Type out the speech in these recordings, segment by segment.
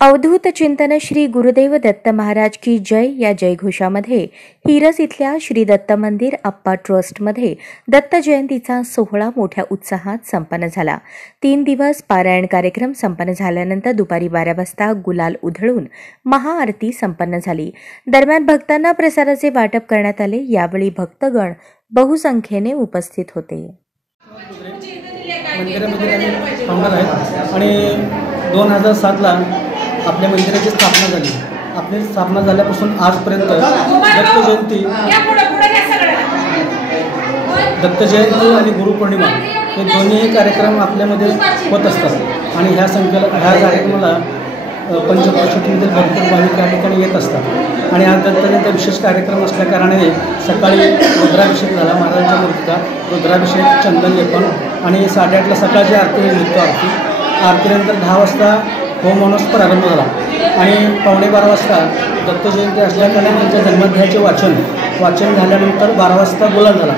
अवधूत चिंतन श्री गुरुदेव दत्त महाराज की जय या जयघोषामध्ये हिरस इथल्या श्री दत्त मंदिर अप्पा ट्रस्टमध्ये दत्त जयंतीचा सोहळा मोठ्या उत्साहात संपन्न झाला। 3 दिवस पारायण कार्यक्रम संपन्न झाल्यानंतर दुपारी 12 वाजता गुलाल उधळून महाआरती संपन्न झाली। दरम्यान भक्तांना प्रसादाचे वाटप करण्यात आले। यावेळी भक्तगण बहुसंख्येने उपस्थित होते। मंदिरामध्ये फाउंडर आहे आणि 2007ला आपल्या मंदिराची स्थापना झाली। आपली स्थापना झाल्यापासून आजपर्यंत दत्त जयंती आणि गुरुपौर्णिमा हे दोन्ही कार्यक्रम आपल्यामध्ये होत असतात आणि ह्या कार्यक्रमाला पंचक्रोशीतील भरपूर भाविक या ठिकाणी येत असतात आणि आज दत्त जयंती विशेष कार्यक्रम असल्याकारणाने सकाळी रुद्राभिषेक झाला। महाराजांच्या मूर्तीचा रुद्राभिषेक, चंदन लेपन आणि 8:30ला सकाळची आरती, नृत्य आरतीनंतर 10 वाजता होमहवनास प्रारंभ झाला आणि 11:15 वाजता दत्त जयंती असल्याकारणाने त्यांच्या जन्माध्यायाचे वाचन झाल्यानंतर 12 वाजता गुलाल झाला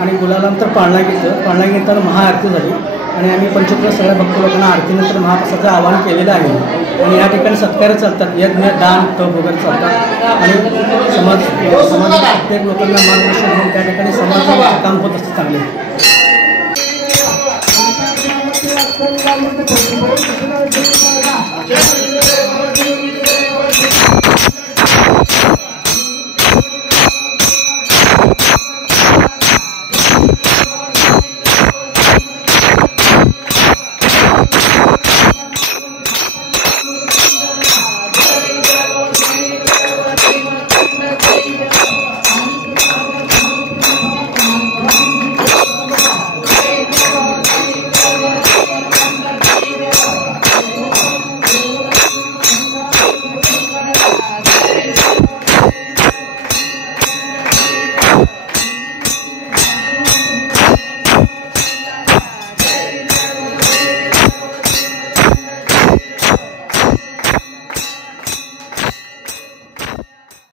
आणि गुलालानंतर पाळणा घेतलं महाआरती झाली आणि आम्ही पंचक्रोश सगळ्या भक्त लोकांना आरतीनंतर महाप्रसादाचं आवाहन केलेलं आहे आणि या ठिकाणी सत्कार्य चालतात, यज्ञ, दान, तप वगैरे चालतात आणि समाजात प्रत्येक लोकांना मार्गदर्शन घेऊन त्या ठिकाणी समाजाचं काम होत असतं चांगले।